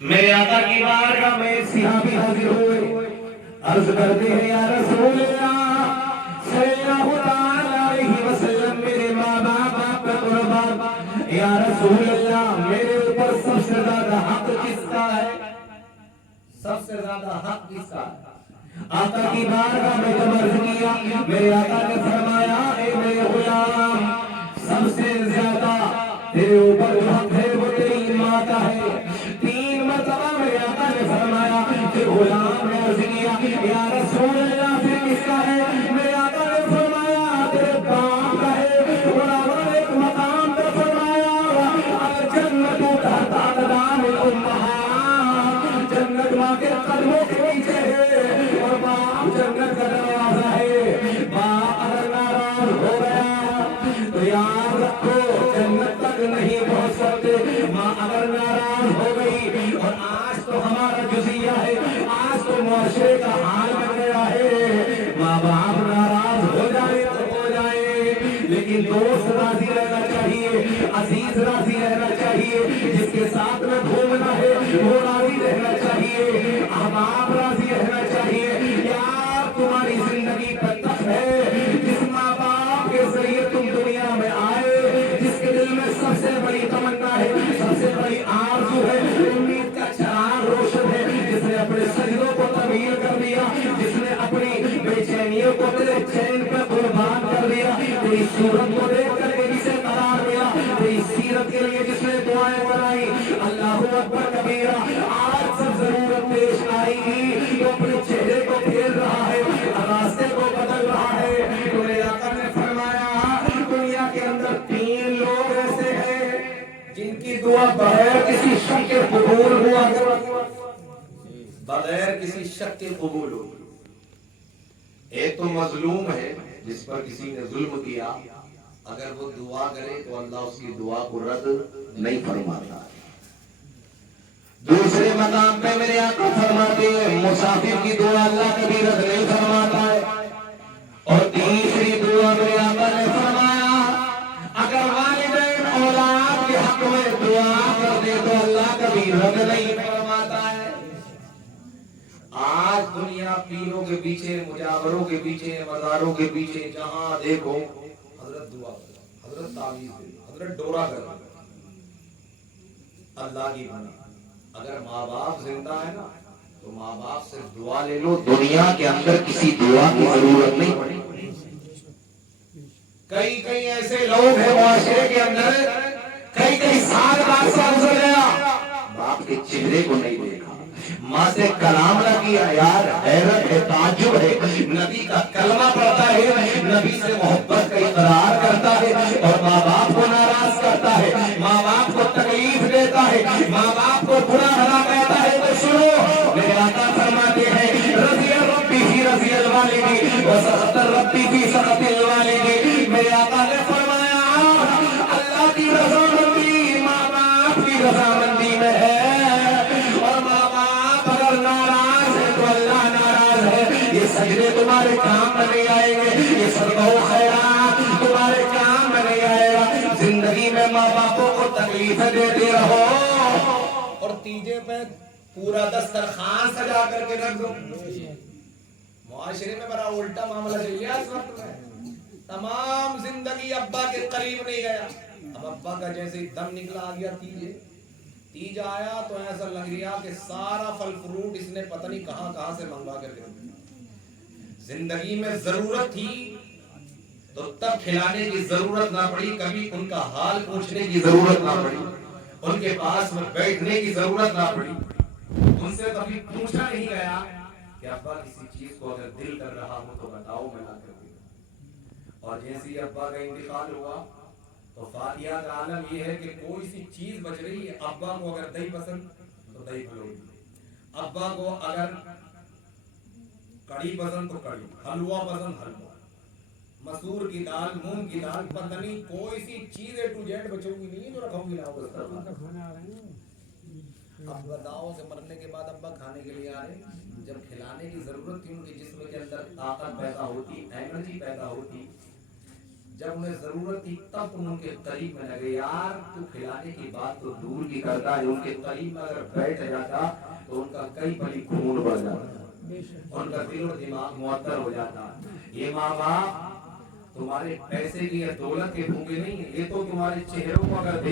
میرے آقا کی بارگاہ میں صحابی حاضر ہوئے، عرض کرتے ہیں یا رسول اللہ صلی اللہ تعالی علیہ وسلم، میرے ماں باپ آپ کا قربان، یا رسول اللہ میرے اوپر سب سے زیادہ حق کس کا ہے؟ سب سے زیادہ حق کس کا ہے؟ آقا کی بارگاہ میں جب عرض کیا، میرے آقا نے فرمایا اے میرے غلام، سب سے زیادہ تیرے اوپر جو حق ہے وہ تیری ماں کا ہے۔ تین مرتبہ میرے آقا نے فرمایا کہ غلام نے عرض کیا یا رسول اللہ پھر کس کا ہے؟ میرے آقا نے فرمایا تیرے باپ کا ہے۔ غلام نے ایک مقام پہ فرمایا الجنت تحت اقدام الامہات، جنت ماں کے قدموں کے نیچے ہے اور باپ جنت کا دروازہ ہے۔ باپ اگر ناراض ہو گیا تو یاد رکھو جنت تک نہیں پہنچ سکتے۔ ماں اگر ناراض ہو گئی، اور آج تو ہمارا جزیہ ہے، آج تو معاشرے کا حال بن گیا ہے، ماں باپ ناراض ہو جائے تو ہو جائے، لیکن دوست راضی رہنا چاہیے، عزیز راضی رہنا چاہیے، جس کے ساتھ میں گھومنا ہے وہ راضی رہنا چاہیے، احباب راضی رہنا چاہیے۔ یار تمہاری زندگی کا تخت ہے، جس ماں باپ کے ذریعے تم دنیا میں آئے، جس کے دل میں سب سے بڑی تمنا ہے، سب سے بڑی آرزو ہے، امید کا چراغ روشن ہے، جس نے اپنے سجدوں کو طویل کر دیا، جس نے اپنی بے چینیوں کو تیرے چین پہ قربان کر دیا، تیری صورت کو دیکھ کر کے جسے قرار ملا، تیری سیرت کے لیے جس نے دعائیں بنائی، اللہ اکبر کبیرہ، آج سب ضرورت پیش آئی گی تو اپنے چہرے کو پھیر رہا ہے، راستے کو بدل رہا ہے۔ تو میرے آقا نے فرمایا دنیا کے اندر تین لوگ ایسے ہیں جن کی دعا بغیر کسی شک کے قبول ہوا کرتی، بغیر کسی شک کے قبول ہو۔ ایک تو مظلوم ہے جس پر کسی نے ظلم کیا، اگر وہ دعا کرے تو اللہ اس کی دعا کو رد نہیں فرماتا۔ دوسرے مقام پہ میرے آقا فرماتے ہیں مسافر کی دعا اللہ کبھی رد نہیں فرماتا ہے۔ اور تیسری دعا میرے آقا نے فرمایا اگر والدین اولاد کے حق میں دعا کر دے تو اللہ کبھی رد نہیں فرماتا ہے۔ آج دنیا پیروں کے پیچھے، مجاوروں کے پیچھے، مزاروں کے پیچھے جہاں دیکھو حضرت دعا کرو، حضرت تعویذ دے، حضرت ڈورا کرو، اللہ کی بنا۔ اگر ماں باپ زندہ ہے نا تو ماں باپ سے دعا لے لو، دنیا کے اندر کسی دعا کی ضرورت نہیں پڑے۔ کئی ایسے لوگ ہیں معاشرے کے اندر، کئی سال بعد سے گزر گیا، باپ کے چہرے کو نہیں دیکھا، ماں سے کلام نہ کیا، یار حیرت ہے، تعجب ہے، نبی کا کلمہ پڑھتا ہے، نبی سے محبت کا اقرار کرتا ہے اور ماں باپ کو ناراض کرتا ہے، ماں باپ کو تکلیف دیتا ہے، ماں باپ کو برا بھلا کہتا ہے۔ تو سنو میرے آقا فرماتے ہیں رضی ربی فی رضی الوالدی وسخط ربی فی سخط الوالدی۔ میرے آقا نے فرمایا اللہ کی رضامندی ماں باپ کی رضامندی میں ہے، اور ماں باپ اگر ناراض ہے تو اللہ ناراض ہے۔ یہ سجدے تمہارے کام میں نہیں آئیں گے، یہ صدقہ و خیرات تمہارے کام میں نہیں آئے گا۔ زندگی میں ماں باپوں کو تکلیفیں دیتے رہو اور تیجے پہ پورا دسترخوان سجا کر کے رکھ دو۔ معاشرے میں بڑا الٹا معاملہ چاہیے اس وقت میں، تمام زندگی ابا کے قریب نہیں گیا، اب ابا کا جیسے ہی دم نکلا آ گیا تیج آیا تو ایسا لگ گیا کہ سارا پھل فروٹ اس نے پتہ نہیں کہاں سے منگوا کر کے۔ زندگی میں ضرورت تھی تو تب کھلانے کی ضرورت نہ پڑی، کبھی ان کا حال پوچھنے کی ضرورت نہ پڑی، ان کے پاس میں بیٹھنے کی ضرورت نہ پڑی، ان سے کبھی پوچھا نہیں گیا کہ ابا کسی چیز کو اگر دل کر رہا ہو تو بتاؤ میں لا کر دوں۔ اور جیسے ہی ابا کا انتقال ہوا تو فاتحہ کا عالم یہ ہے کہ کوئی سی چیز بچ رہی ہے، ابا کو اگر دہی پسند تو دہی پھلوڑی، ابا کو اگر کڑی پسند تو کڑی، حلوہ پسند حلوہ، مسور کی دال، مونگ کی دال، پتہ نہیں کوئی سی چیز اے ٹو زیڈ بچوں کی نہیں جو رکھوں گی نا اس طرح۔ اب بتاؤ کہ مرنے کے بعد ابا کھانے کے لیے آئے، جب کھلانے کی ضرورت تھی ان کے جسم کے اندر طاقت پیدا ہوتی، انرجی پیدا ہوتی، جب انہیں ضرورت تھی تب تم ان کے قریب میں لگے. یار تو کھلانے کی بات تو دور کی کرتا ہے, ان کے قریب میں اگر بیٹھ جاتا تو ان کا کئی پلی خون بڑھ جاتا, ان کا دل و دماغ معطل ہو جاتا. یہ ماں باپ تمہارے پیسے کی یا دولت کے بھوکے نہیں ہیں, یہ تو تمہارے چہروں کو اگر